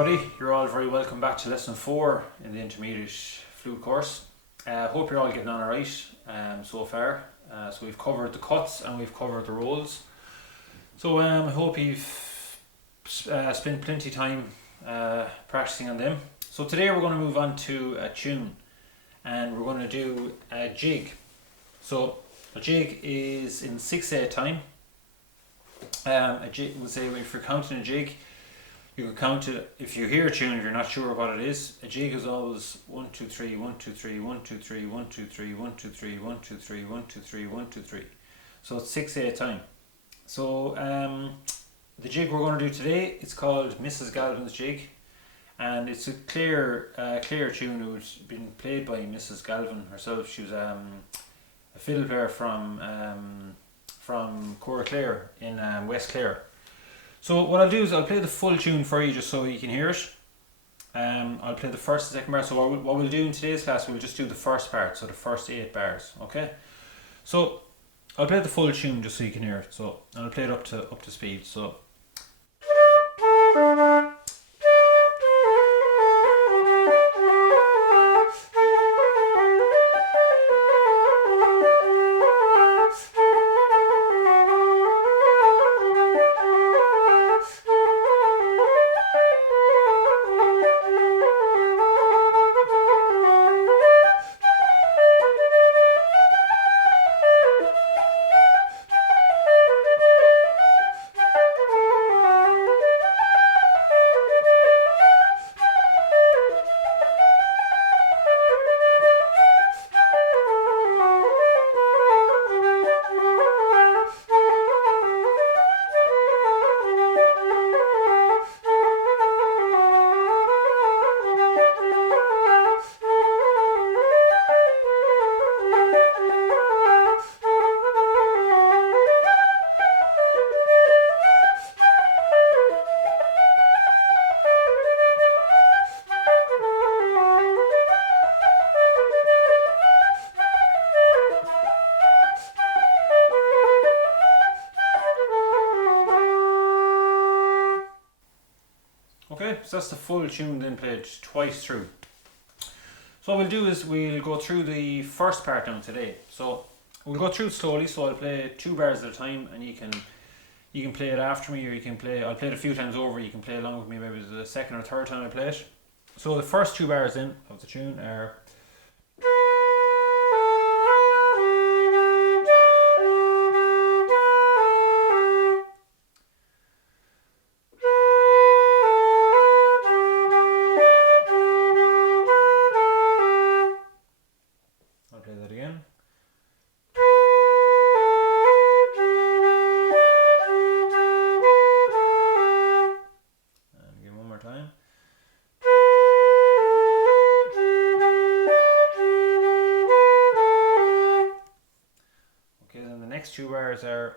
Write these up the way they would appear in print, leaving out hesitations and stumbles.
everybody, you're all very welcome back to lesson 4 in the intermediate flute course. Hope you're all getting on alright so far. So we've covered the cuts and we've covered the rolls. So I hope you've spent plenty of time practicing on them. So today we're going to move on to a tune and we're going to do a jig. So a jig is in 6/8 time. A jig, we'll say if you're counting a jig, you can count it. If you hear a tune, if you're not sure what it is, a jig is always 1 2 3 1 2 3 1 2 3 1 2 3 1 2 3 1 2 3 1 2 3 1 2 3. So it's 6/8 time. So the jig we're going to do today, it's called Mrs Galvin's jig, and it's a Clare tune who's been played by Mrs Galvin herself. She was a fiddle player from County Clare in West Clare. So what I'll do is I'll play the full tune for you just so you can hear it. I'll play the first and second bar. So what we'll do in today's class, we'll just do the first part, so the first 8 bars. Okay. So I'll play the full tune just so you can hear it. So I'll play it up to speed. So. Okay, so that's the full tune then played twice through. So what we'll do is we'll go through the first part now today. So we'll go through it slowly, so I'll play 2 bars at a time and you can play it after me, or I'll play it a few times over, you can play along with me maybe the second or third time I play it. So the first 2 bars in of the tune are next 2 bars are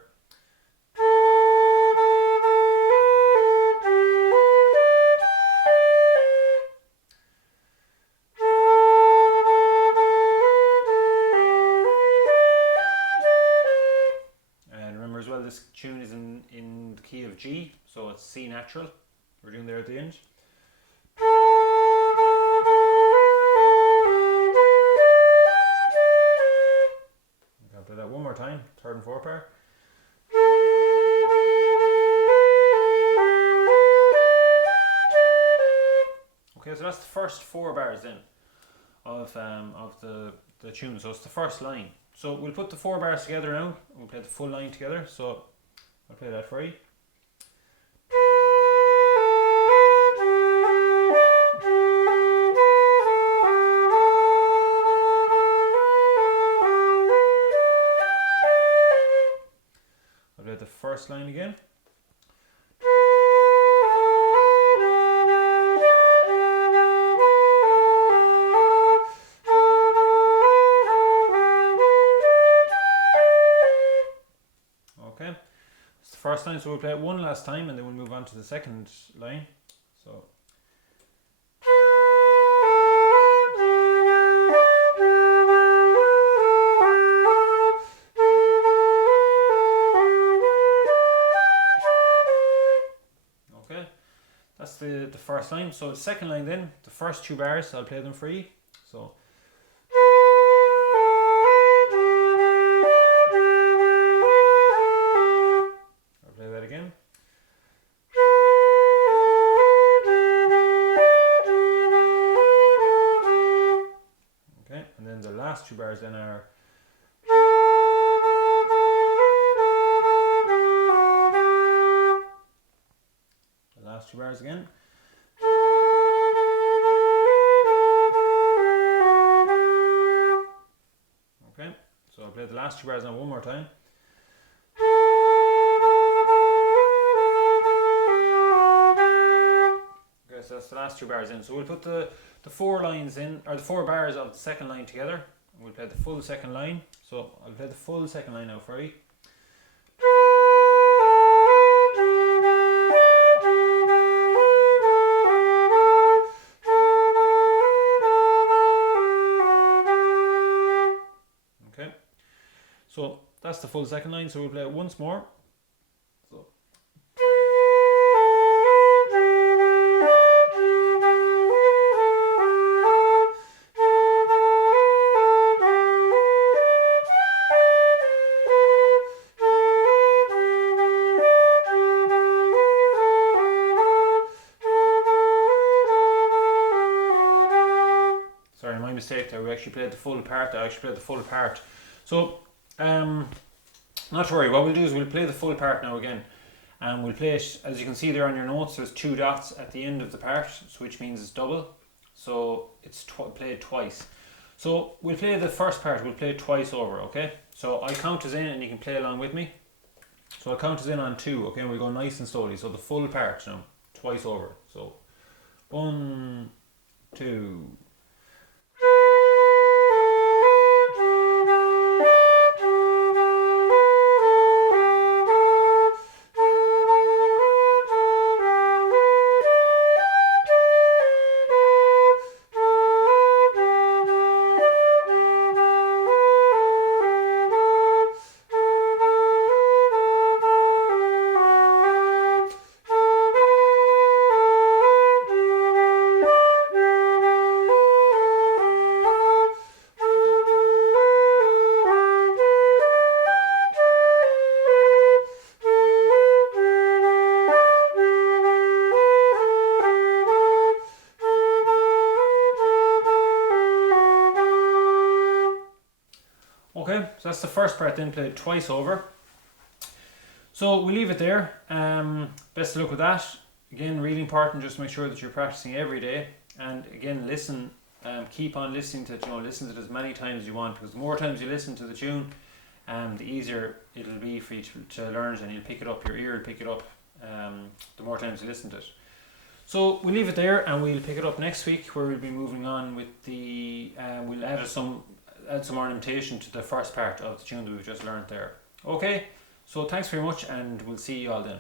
and remember as well this tune is in the key of G, so it's C natural we're doing there at the end. Play that one more time, 3rd and 4th bar. Okay, so that's the first 4 bars then of the tune. So it's the first line. So we'll put the 4 bars together now and we'll play the full line together. So I'll play that for you. The first line again. Okay, it's the first line, so we'll play it one last time and then we'll move on to the second line. So first line. So the second line then, the first 2 bars, I'll play them free. So I'll play that again. Okay, and then the last 2 bars then are the last 2 bars again. Okay, so I'll play the last 2 bars now one more time. Okay, so that's the last 2 bars in. So we'll put the 4 lines in, or the 4 bars of the second line together. We'll play the full second line. So I'll play the full second line now for you. Okay, so that's the full second line. So we'll play it once more. So. Sorry, my mistake there. We actually played the full part. I actually played the full part. So, not to worry. What we'll do is we'll play the full part now again, and we'll play it. As you can see there on your notes, there's 2 dots at the end of the part, which means it's double. So it's played twice. So we'll play the first part. We'll play it twice over. Okay. So I count us in, and you can play along with me. So I'll count us in on 2. Okay, and we'll go nice and slowly. So the full part now, twice over. So 1, 2. Okay, so that's the first part then played twice over. So we leave it there. Best of luck with that. Again, really important, just make sure that you're practicing every day. And again, listen, keep on listening to it, listen to it as many times as you want, because the more times you listen to the tune, the easier it'll be for you to learn it, and you'll pick it up, your ear will pick it up the more times you listen to it. So we'll leave it there, and we'll pick it up next week, where we'll be moving on with the, we'll add some ornamentation to the first part of the tune that we've just learned there. Okay, so thanks very much, and we'll see you all then.